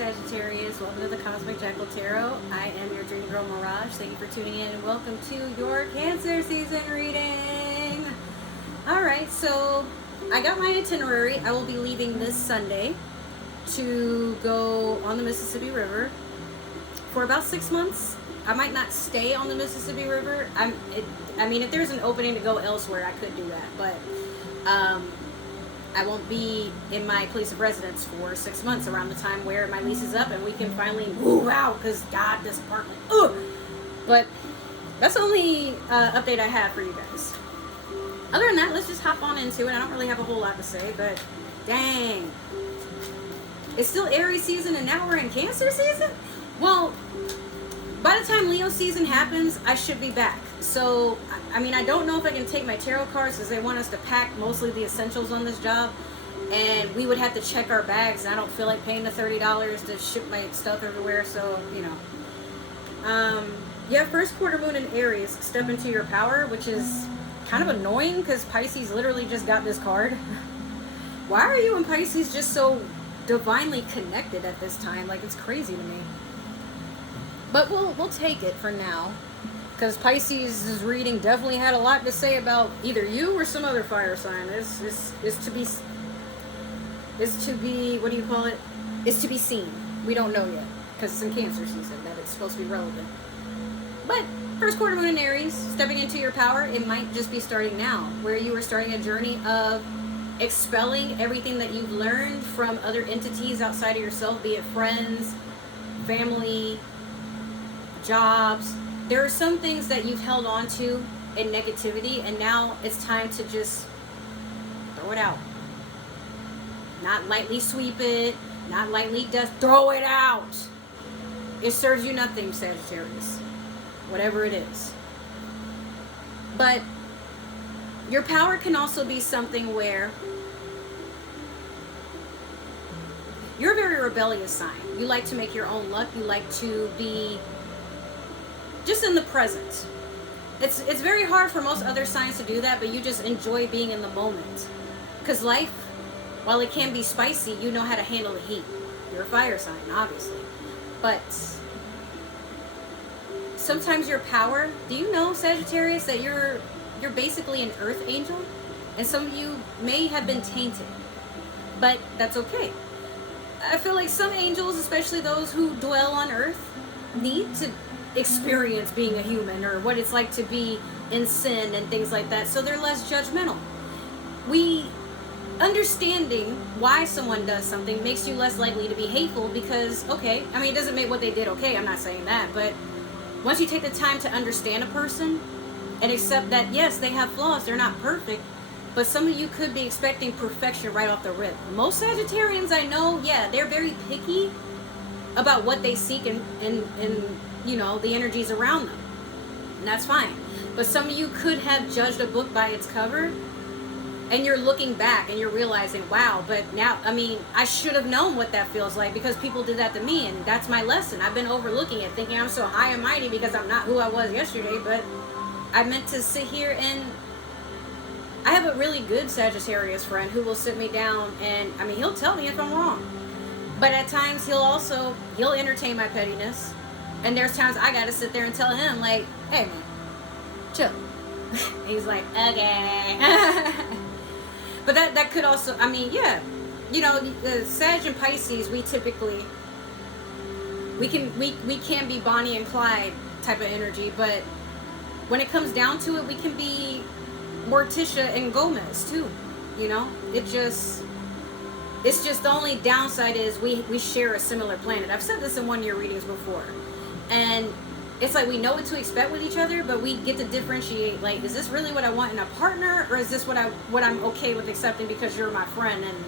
Sagittarius. Welcome to the Cosmic Jackal Tarot. I am your dream girl, Mirage. Thank you for tuning in and welcome to your Cancer season reading. Alright, so I got my itinerary. I will be leaving this Sunday to go on the Mississippi River for about 6 months. I might not stay on the Mississippi River. I mean, if there's an opening to go elsewhere, I could do that, but I won't be in my place of residence for 6 months around the time where my lease is up and we can finally move out, because God, this apartment, ugh. But that's the only update I have for you guys. Other than that, let's just hop on into it. I don't really have a whole lot to say, but dang, it's still Aries season and now we're in Cancer season? Well, by the time Leo season happens, I should be back. So, I mean, I don't know if I can take my tarot cards because they want us to pack mostly the essentials on this job. And we would have to check our bags. And I don't feel like paying the $30 to ship my stuff everywhere. So, you know. Yeah, first quarter moon in Aries, step into your power, which is kind of annoying because Pisces literally just got this card. Why are you and Pisces just so divinely connected at this time? Like, it's crazy to me. But we'll take it for now, because Pisces' reading definitely had a lot to say about either you or some other fire sign. It's to be what do you call it? It's to be seen. We don't know yet, because it's in Cancer season that it's supposed to be relevant. But first quarter moon in Aries, stepping into your power, it might just be starting now, where you are starting a journey of expelling everything that you've learned from other entities outside of yourself, be it friends, family, jobs. There are some things that you've held on to in negativity, and now it's time to just throw it out. Not lightly sweep it, not lightly dust, throw it out. It serves you nothing, Sagittarius, whatever it is. But your power can also be something where you're a very rebellious sign. You like to make your own luck. You like to be just in the present. It's very hard for most other signs to do that, but you just enjoy being in the moment. Because life, while it can be spicy, you know how to handle the heat. You're a fire sign, obviously. But sometimes your power, do you know, Sagittarius, that you're basically an earth angel? And some of you may have been tainted, but that's okay. I feel like some angels, especially those who dwell on earth, need to experience being a human, or what it's like to be in sin and things like that, so they're less judgmental. Understanding why someone does something makes you less likely to be hateful, because, okay, I mean, it doesn't make what they did okay, I'm not saying that, but once you take the time to understand a person and accept that, yes, they have flaws, they're not perfect, but some of you could be expecting perfection right off the rip. Most Sagittarians I know, yeah, they're very picky about what they seek in you know, the energies around them, and that's fine. But some of you could have judged a book by its cover, and you're looking back and you're realizing, wow, but now, I mean, I should have known what that feels like, because people did that to me, and that's my lesson. I've been overlooking it, thinking I'm so high and mighty because I'm not who I was yesterday, but I meant to sit here, and I have a really good Sagittarius friend who will sit me down, and I mean, he'll tell me if I'm wrong, but at times he'll entertain my pettiness. And there's times I gotta sit there and tell him, like, hey man, chill. He's like, okay. But that could also, I mean, yeah, you know, the Sag and Pisces, we typically, we can be Bonnie and Clyde type of energy, but when it comes down to it, we can be Morticia and Gomez too. You know, it's just the only downside is we share a similar planet. I've said this in one-year readings before. And it's like we know what to expect with each other, but we get to differentiate, like, is this really what I want in a partner, or is this what I'm okay with accepting because you're my friend? And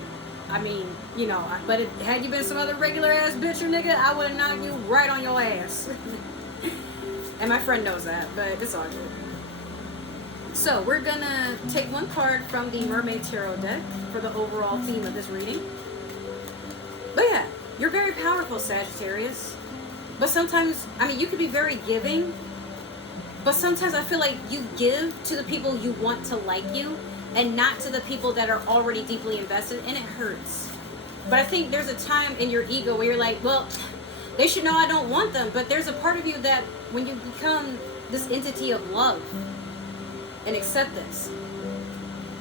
I mean, you know, but had you been some other regular ass bitch or nigga, I would have knocked you right on your ass. And my friend knows that, but it's all good. So we're gonna take one card from the Mermaid Tarot deck for the overall theme of this reading. But yeah, you're very powerful, Sagittarius. But sometimes, I mean, you could be very giving, but sometimes I feel like you give to the people you want to like you, and not to the people that are already deeply invested, and it hurts. But I think there's a time in your ego where you're like, well, they should know I don't want them. But there's a part of you that when you become this entity of love and acceptance,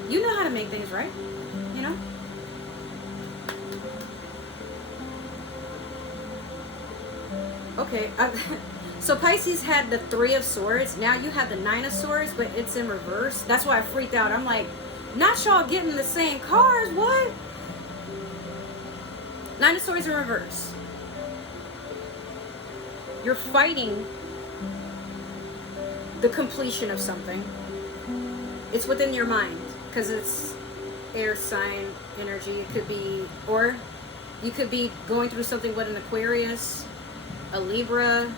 you know how to make things right, you know? Okay, so Pisces had the 3 of Swords. Now you have the 9 of Swords, but it's in reverse. That's why I freaked out. I'm like, not y'all getting the same cards, what? 9 of Swords in reverse. You're fighting the completion of something. It's within your mind, because it's air sign energy. It could be, or you could be going through something with an Aquarius, a Libra,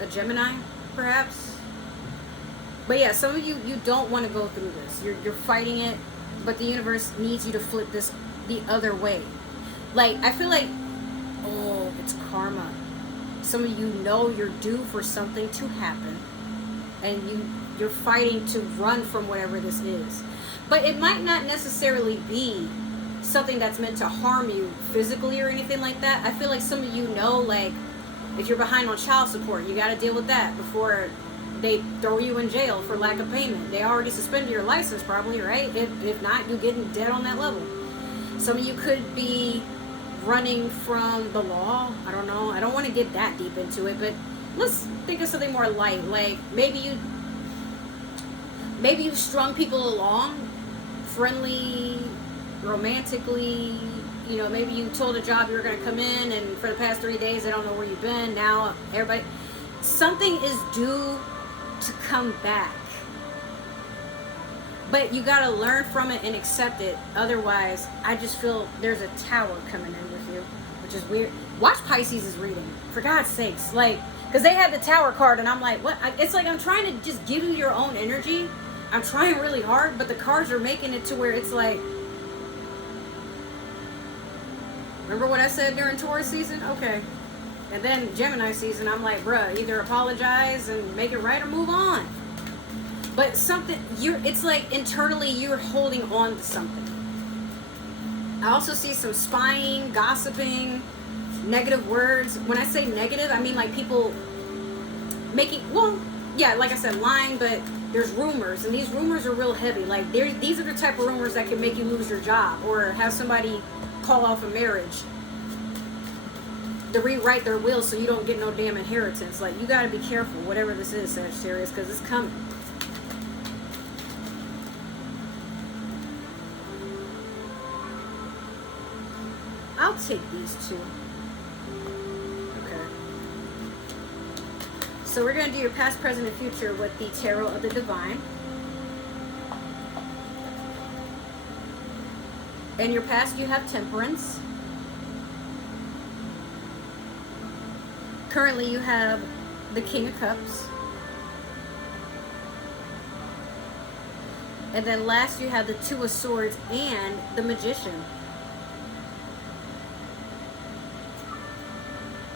a Gemini, perhaps. But yeah, some of you don't want to go through this. You're fighting it, but the universe needs you to flip this the other way. Like, I feel like, oh, it's karma. Some of you know you're due for something to happen, and you're fighting to run from whatever this is. But it might not necessarily be something that's meant to harm you physically or anything like that. I feel like some of you know, like, if you're behind on child support, you got to deal with that before they throw you in jail for lack of payment. They already suspended your license probably, right? If not, you're getting dead on that level. Some of you could be running from the law. I don't know. I don't want to get that deep into it, but let's think of something more light. Like, maybe you've strung people along, friendly, romantically. You know, maybe you told a job you were going to come in, and for the past 3 days they don't know where you've been. Now everybody, something is due to come back, but you got to learn from it and accept it. Otherwise, I just feel there's a tower coming in with you, which is weird. Watch Pisces' reading, for God's sakes. Like, because they had the tower card, and I'm like, what? It's like I'm trying to just give you your own energy. I'm trying really hard, but the cards are making it to where it's like, remember what I said during Taurus season? Okay. And then Gemini season, I'm like, bruh, either apologize and make it right or move on. But something, it's like internally you're holding on to something. I also see some spying, gossiping, negative words. When I say negative, I mean like people making, well, yeah, like I said, lying, but there's rumors, and these rumors are real heavy. Like, these are the type of rumors that can make you lose your job or have somebody call off a marriage to rewrite their will so you don't get no damn inheritance. Like, you got to be careful, whatever this is, Sagittarius, because it's coming. I'll take these two. Okay. So we're going to do your past, present, and future with the Tarot of the Divine. In your past, you have Temperance. Currently, you have the King of Cups. And then last, you have the Two of Swords and the Magician.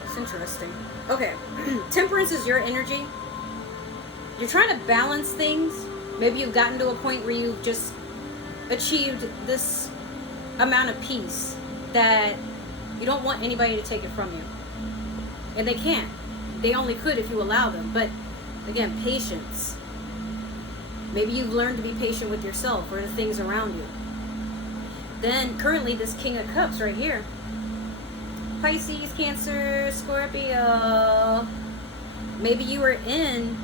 It's interesting. Okay, Temperance is your energy. You're trying to balance things. Maybe you've gotten to a point where you've just achieved this amount of peace that you don't want anybody to take it from you. And they can't. They only could if you allow them. But again, patience. Maybe you've learned to be patient with yourself or the things around you. Then currently this King of Cups right here. Pisces, Cancer, Scorpio. Maybe you are in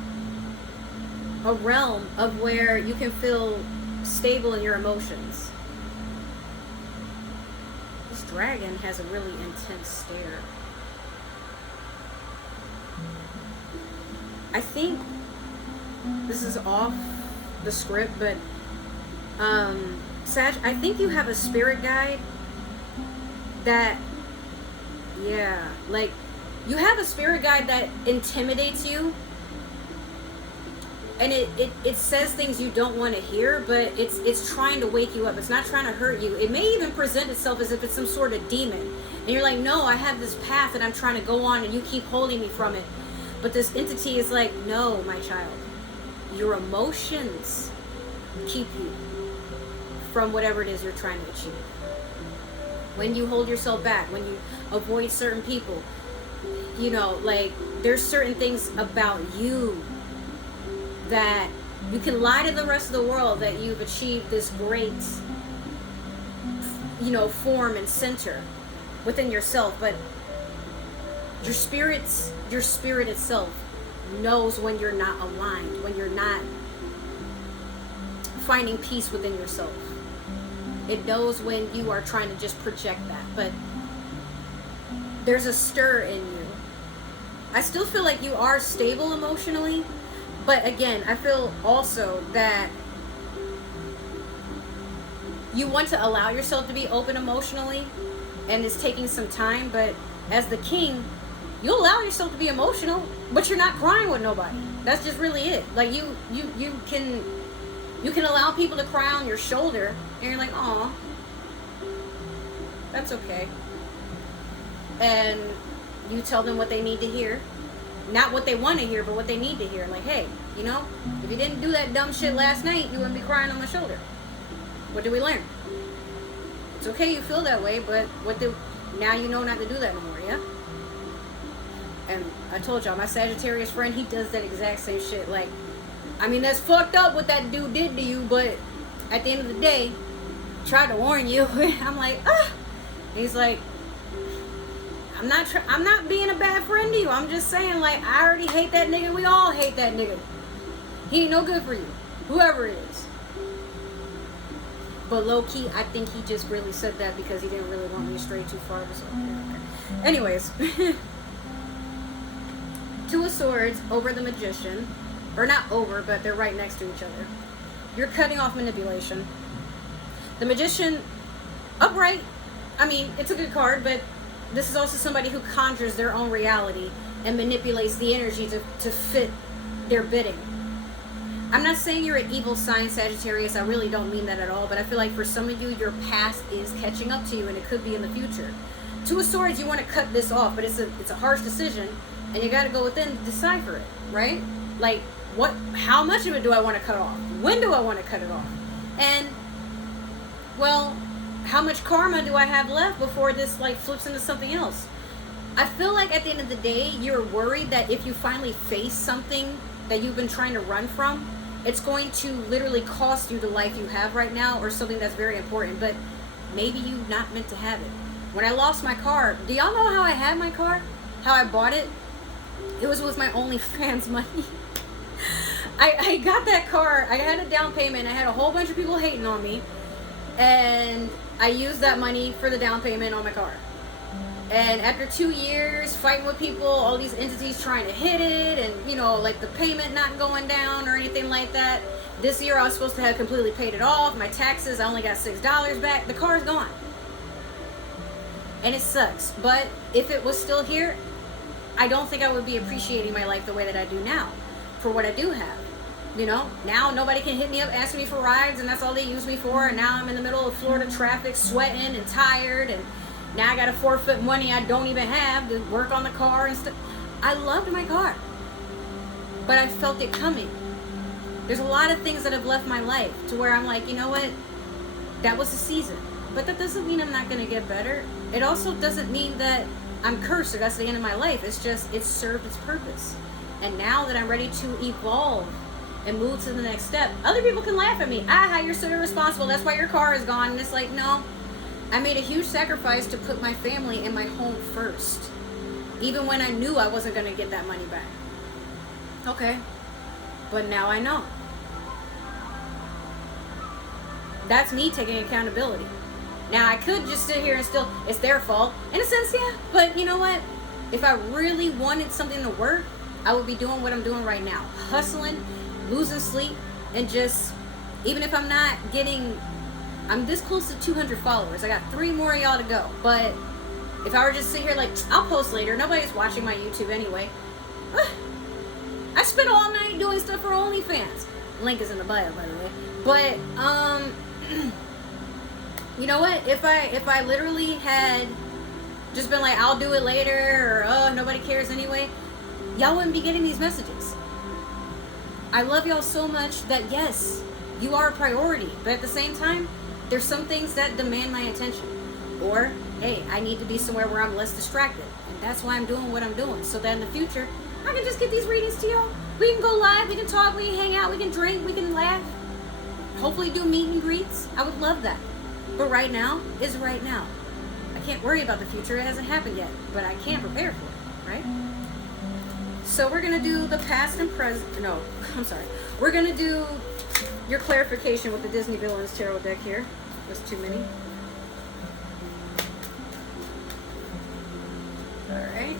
a realm of where you can feel stable in your emotions. This dragon has a really intense stare. I think this is off the script, but Sag, I think you have a spirit guide that, yeah, like you have a spirit guide that intimidates you, and it says things you don't want to hear, but it's trying to wake you up. It's not trying to hurt you. It may even present itself as if it's some sort of demon, and you're like, no, I have this path that I'm trying to go on, and you keep holding me from it. But this entity is like, no, my child, your emotions keep you from whatever it is you're trying to achieve. when you hold yourself back, when you avoid certain people, you know, like, there's certain things about you that you can lie to the rest of the world that you've achieved this great, you know, form and center within yourself, but your spirit itself knows when you're not aligned, when you're not finding peace within yourself. It knows when you are trying to just project that, but there's a stir in you. I still feel like you are stable emotionally, but again, I feel also that you want to allow yourself to be open emotionally, and it's taking some time, but as the king, you allow yourself to be emotional, but you're not crying with nobody. That's just really it. Like, you can allow people to cry on your shoulder, and you're like, aw, that's okay. And you tell them what they need to hear. Not what they want to hear, but what they need to hear. Like, hey, you know, if you didn't do that dumb shit last night, you wouldn't be crying on my shoulder. What did we learn? It's okay you feel that way, but now you know not to do that no more, yeah? And I told y'all, my Sagittarius friend, he does that exact same shit. Like, I mean, that's fucked up what that dude did to you, but at the end of the day, tried to warn you. I'm like, ah. He's like, I'm not being a bad friend to you. I'm just saying, like, I already hate that nigga. We all hate that nigga. He ain't no good for you, whoever it is. But low key, I think he just really said that because he didn't really want me to stray too far. So, okay. Anyways, Two of Swords over the Magician. Or not over, but they're right next to each other. You're cutting off manipulation. The Magician, upright. I mean, it's a good card, but this is also somebody who conjures their own reality and manipulates the energy to fit their bidding. I'm not saying you're an evil sign, Sagittarius. I really don't mean that at all, but I feel like for some of you, your past is catching up to you, and it could be in the future. Two of Swords, you want to cut this off, but it's a harsh decision, and you got to go within to decipher it, right? Like, how much of it do I want to cut off? When do I want to cut it off? And, well, how much karma do I have left before this, like, flips into something else? I feel like at the end of the day, you're worried that if you finally face something that you've been trying to run from, it's going to literally cost you the life you have right now, or something that's very important, but maybe you're not meant to have it. When I lost my car, do y'all know how I had my car? How I bought it? It was with my OnlyFans money. I got that car, I had a down payment, I had a whole bunch of people hating on me, and I used that money for the down payment on my car. And after 2 years fighting with people, all these entities trying to hit it, and, you know, like the payment not going down or anything like that, this year I was supposed to have completely paid it off. My taxes, I only got $6 back. The car's gone. And it sucks. But if it was still here, I don't think I would be appreciating my life the way that I do now for what I do have. You know, now nobody can hit me up asking me for rides, and that's all they use me for. And now I'm in the middle of Florida traffic, sweating and tired, and now I got to forfeit money I don't even have to work on the car and stuff. I loved my car, but I felt it coming. There's a lot of things that have left my life to where I'm like, you know what? That was the season. But that doesn't mean I'm not going to get better. It also doesn't mean that I'm cursed or that's the end of my life. It's just, it served its purpose. And now that I'm ready to evolve and move to the next step, other people can laugh at me. Ah, you're so irresponsible. That's why your car is gone. And it's like, no. I made a huge sacrifice to put my family and my home first, even when I knew I wasn't going to get that money back. Okay, but now I know. That's me taking accountability. Now, I could just sit here and still, it's their fault. In a sense, yeah, but you know what? If I really wanted something to work, I would be doing what I'm doing right now. Hustling, losing sleep, and just, even if I'm not getting, I'm this close to 200 followers. I got 3 more of y'all to go. But if I were just sitting here like, I'll post later. Nobody's watching my YouTube anyway. I spent all night doing stuff for OnlyFans. Link is in the bio, by the way. But, you know what? If I literally had just been like, I'll do it later, or nobody cares anyway, y'all wouldn't be getting these messages. I love y'all so much that, yes, you are a priority. But at the same time, there's some things that demand my attention. Or, hey, I need to be somewhere where I'm less distracted. And that's why I'm doing what I'm doing. So that in the future, I can just get these readings to y'all. We can go live, we can talk, we can hang out, we can drink, we can laugh. Hopefully do meet and greets. I would love that. But right now is right now. I can't worry about the future. It hasn't happened yet. But I can prepare for it, right? So we're going to do the past and present. No, I'm sorry. We're going to do your clarification with the Disney Villains Tarot deck here. There's too many. Alright.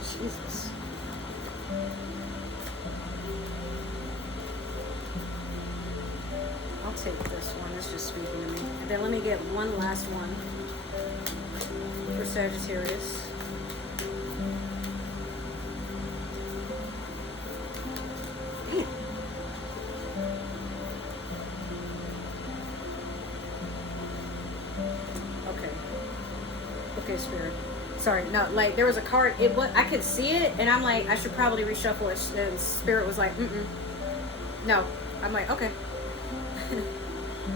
Jesus. I'll take this one. It's just speaking to me. And then let me get one last one for Sagittarius. Okay, Spirit. Sorry, no, like there was a card. It was, I could see it, and I'm like, I should probably reshuffle it. And Spirit was like, no. I'm like, okay.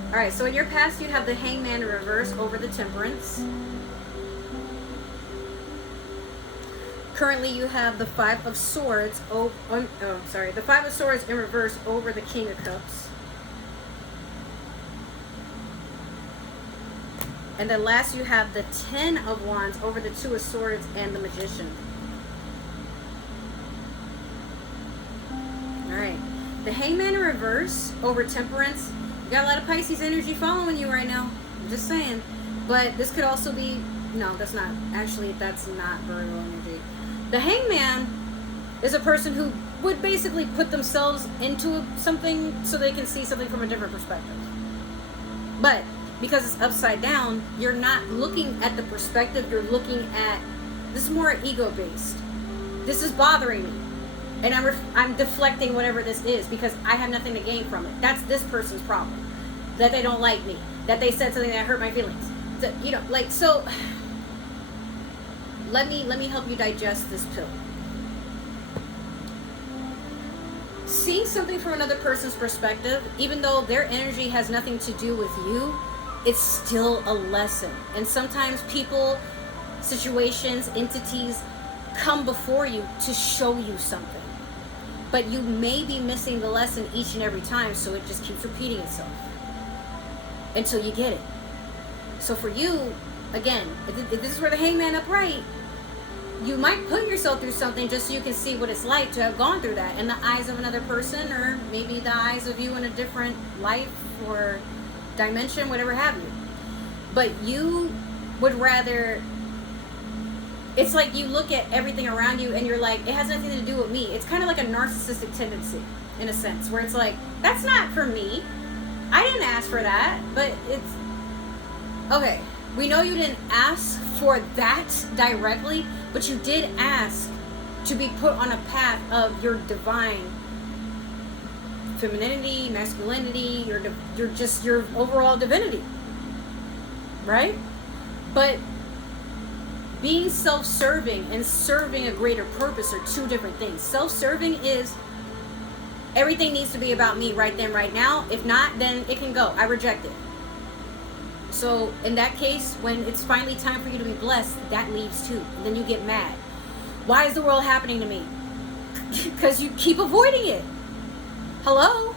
All right. So in your past, you have the Hangman in reverse over the Temperance. Currently, you have the Five of Swords. The Five of Swords in reverse over the King of Cups. And then last you have the Ten of Wands over the Two of Swords and the Magician. Alright. The Hangman in reverse over Temperance. You got a lot of Pisces energy following you right now. I'm just saying. But this could also be... No, that's not. Actually, that's not very low energy. The Hangman is a person who would basically put themselves into something so they can see something from a different perspective. But... because it's upside down, you're not looking at the perspective, you're looking at, this is more ego-based. This is bothering me. And I'm deflecting whatever this is because I have nothing to gain from it. That's this person's problem. That they don't like me. That they said something that hurt my feelings. So, let me help you digest this pill. Seeing something from another person's perspective, even though their energy has nothing to do with you, it's still a lesson. And sometimes people, situations, entities come before you to show you something. But you may be missing the lesson each and every time, so it just keeps repeating itself until you get it. So for you, again, if this is where the Hangman upright, you might put yourself through something just so you can see what it's like to have gone through that in the eyes of another person, or maybe the eyes of you in a different life or dimension, whatever have you. But you would rather, it's like you look at everything around you and you're like, it has nothing to do with me. It's kind of like a narcissistic tendency in a sense, where it's like, that's not for me. I didn't ask for that. But it's okay, we know you didn't ask for that directly, but you did ask to be put on a path of your divine femininity, masculinity, your overall divinity, right? But being self-serving and serving a greater purpose are two different things. Self-serving is everything needs to be about me right then, right now. If not, then it can go. I reject it. So in that case, when it's finally time for you to be blessed, that leaves too. And then you get mad. Why is the world happening to me? Because you keep avoiding it. Hello?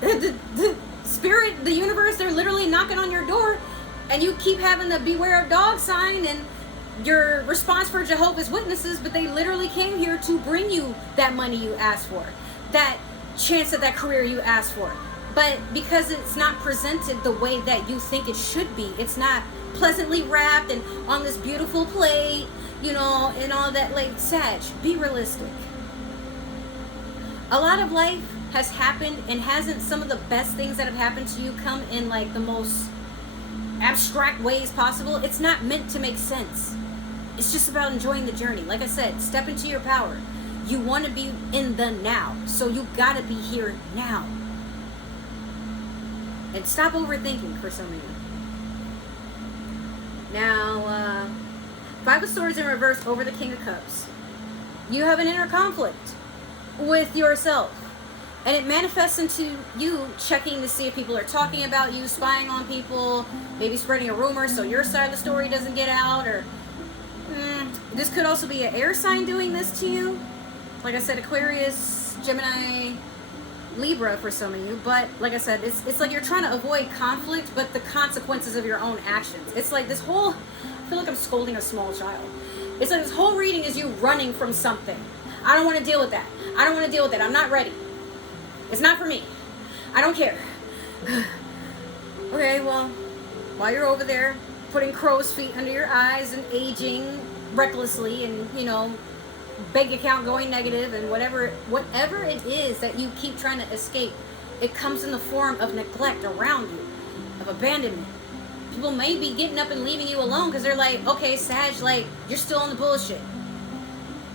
The spirit, the universe, they're literally knocking on your door, and you keep having the beware of dog sign and your response for Jehovah's Witnesses, but they literally came here to bring you that money you asked for, that chance at that career you asked for. But because it's not presented the way that you think it should be, it's not pleasantly wrapped and on this beautiful plate, and all that, like, Sag, be realistic. A lot of life has happened, and hasn't some of the best things that have happened to you come in like the most abstract ways possible? It's not meant to make sense. It's just about enjoying the journey. Like I said, step into your power. You want to be in the now, so you got to be here now. And stop overthinking for some reason. Now, Five of Swords in reverse over the King of Cups. You have an inner conflict with yourself. And it manifests into you checking to see if people are talking about you, spying on people, maybe spreading a rumor so your side of the story doesn't get out. Or this could also be an air sign doing this to you. Like I said, Aquarius, Gemini, Libra for some of you. But like I said, it's like you're trying to avoid conflict, but the consequences of your own actions. It's like this whole, I feel like I'm scolding a small child. It's like this whole reading is you running from something. I don't want to deal with that. I don't want to deal with that. I'm not ready. It's not for me. I don't care. Okay, well, while you're over there putting crow's feet under your eyes and aging recklessly and, you know, bank account going negative and whatever it is that you keep trying to escape, it comes in the form of neglect around you, of abandonment. People may be getting up and leaving you alone because they're like, okay, Sag, like, you're still on the bullshit.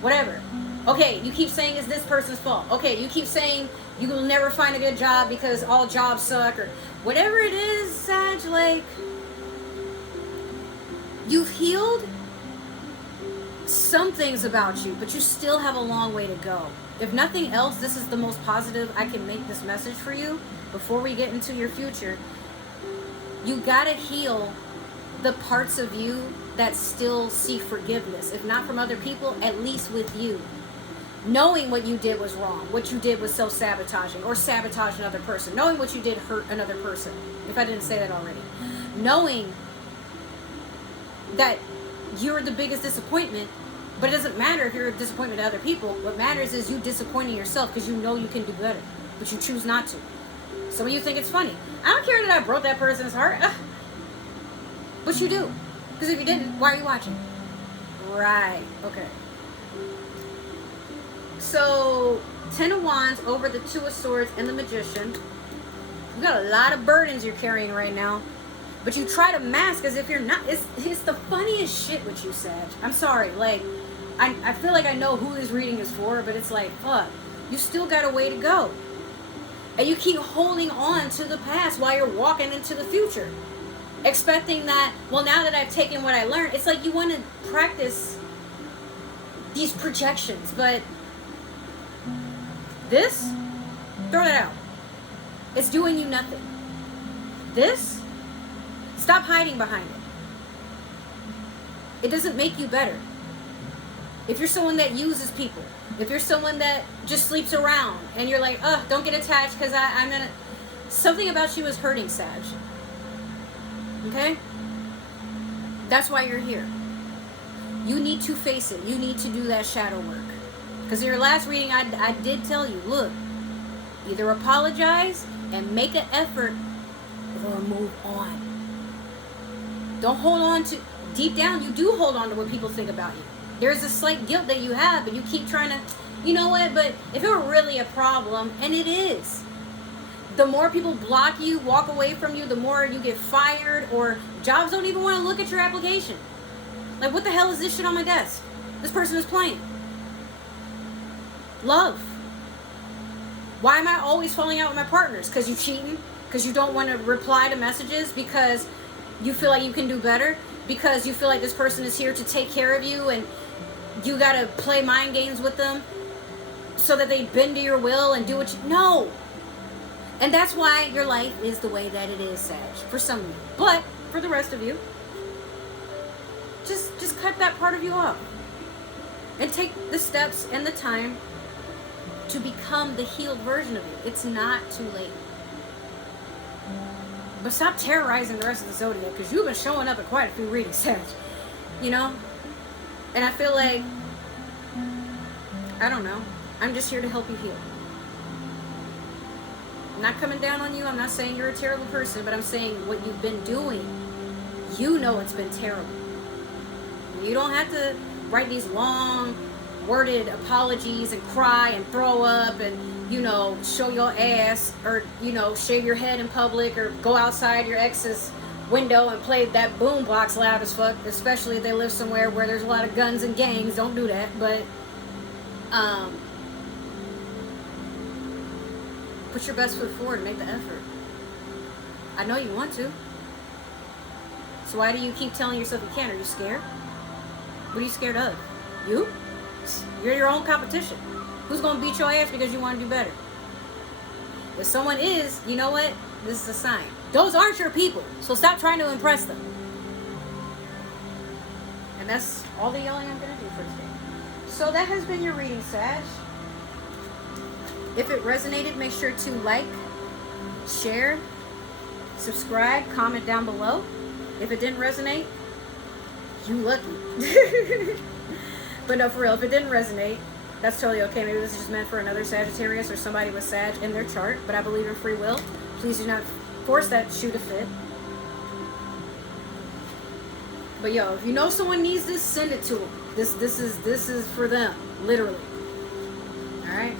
Whatever. Okay, you keep saying it's this person's fault. Okay, you keep saying you will never find a good job because all jobs suck, or whatever it is, Sag, like, you've healed some things about you, but you still have a long way to go. If nothing else, this is the most positive I can make this message for you before we get into your future. You gotta heal the parts of you that still seek forgiveness. If not from other people, at least with you. Knowing what you did was wrong, what you did was self-sabotaging or sabotage another person. Knowing what you did hurt another person, if I didn't say that already. Knowing that you're the biggest disappointment, but it doesn't matter if you're a disappointment to other people. What matters is you disappointing yourself because you know you can do better, but you choose not to. Some of you think it's funny. I don't care that I broke that person's heart. But you do. Because if you didn't, why are you watching? Right. Okay. So, 10 of Wands over the 2 of Swords and the Magician. You got a lot of burdens you're carrying right now. But you try to mask as if you're not. It's the funniest shit with you, Sag. I'm sorry. Like, I feel like I know who this reading is for, but it's like, fuck. You still got a way to go. And you keep holding on to the past while you're walking into the future. Expecting that, well, now that I've taken what I learned, it's like you want to practice these projections, but this, throw that out. It's doing you nothing. This, stop hiding behind it. It doesn't make you better. If you're someone that uses people, if you're someone that just sleeps around and you're like, don't get attached because I'm gonna, something about you is hurting, Sag. Okay? That's why you're here. You need to face it. You need to do that shadow work. Because in your last reading, I did tell you, look, either apologize and make an effort or move on. Don't hold on to, deep down, you do hold on to what people think about you. There's a slight guilt that you have, but you keep trying to, you know what, but if it were really a problem, and it is, the more people block you, walk away from you, the more you get fired, or jobs don't even want to look at your application. Like, what the hell is this shit on my desk? This person is playing. Love. Why am I always falling out with my partners? Because you cheating? Because you don't want to reply to messages? Because you feel like you can do better? Because you feel like this person is here to take care of you and you got to play mind games with them so that they bend to your will and do what you... No! And that's why your life is the way that it is, Sag. For some of you. But for the rest of you, just cut that part of you off. And take the steps and the time to become the healed version of you. It's not too late. But stop terrorizing the rest of the zodiac, because you've been showing up at quite a few readings, Sag. You know? And I feel like, I don't know, I'm just here to help you heal. I'm not coming down on you. I'm not saying you're a terrible person, but I'm saying what you've been doing, you know it's been terrible. You don't have to write these long worded apologies and cry and throw up and, you know, show your ass, or, you know, shave your head in public, or go outside your ex's window and play that boombox loud as fuck, especially if they live somewhere where there's a lot of guns and gangs. Don't do that. But put your best foot forward and make the effort. I know you want to. So why do you keep telling yourself you can't? Are you scared? What are you scared of? You? You're your own competition. Who's going to beat your ass because you want to do better? If someone is, you know what? This is a sign. Those aren't your people, so stop trying to impress them. And that's all the yelling I'm going to do for today. So that has been your reading, Sag. If it resonated, make sure to like, share, subscribe, comment down below. If it didn't resonate, you lucky. But no, for real, if it didn't resonate, that's totally okay. Maybe this is just meant for another Sagittarius or somebody with Sag in their chart. But I believe in free will. Please do not force that shoe to fit. But yo, if you know someone needs this, send it to them. This is for them, literally. All right.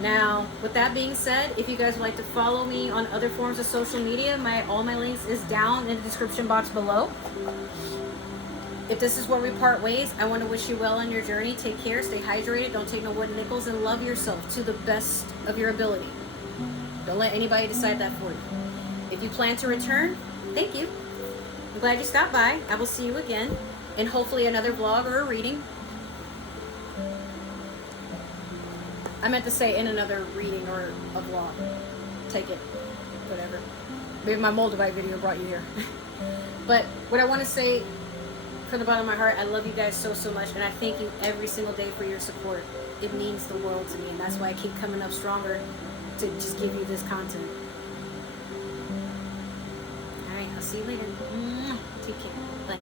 Now, with that being said, if you guys would like to follow me on other forms of social media, all my links is down in the description box below. If this is where we part ways, I want to wish you well on your journey. Take care, stay hydrated, don't take no wooden nickels, and love yourself to the best of your ability. Don't let anybody decide that for you. If you plan to return, thank you. I'm glad you stopped by. I will see you again in hopefully another vlog or a reading. I meant to say in another reading or a vlog. Take it. Whatever. Maybe my Moldavite video brought you here. But what I want to say from the bottom of my heart, I love you guys so much, and I thank you every single day for your support. It means the world to me, and that's why I keep coming up stronger to just give you this content. Alright, I'll see you later. Take care. Bye.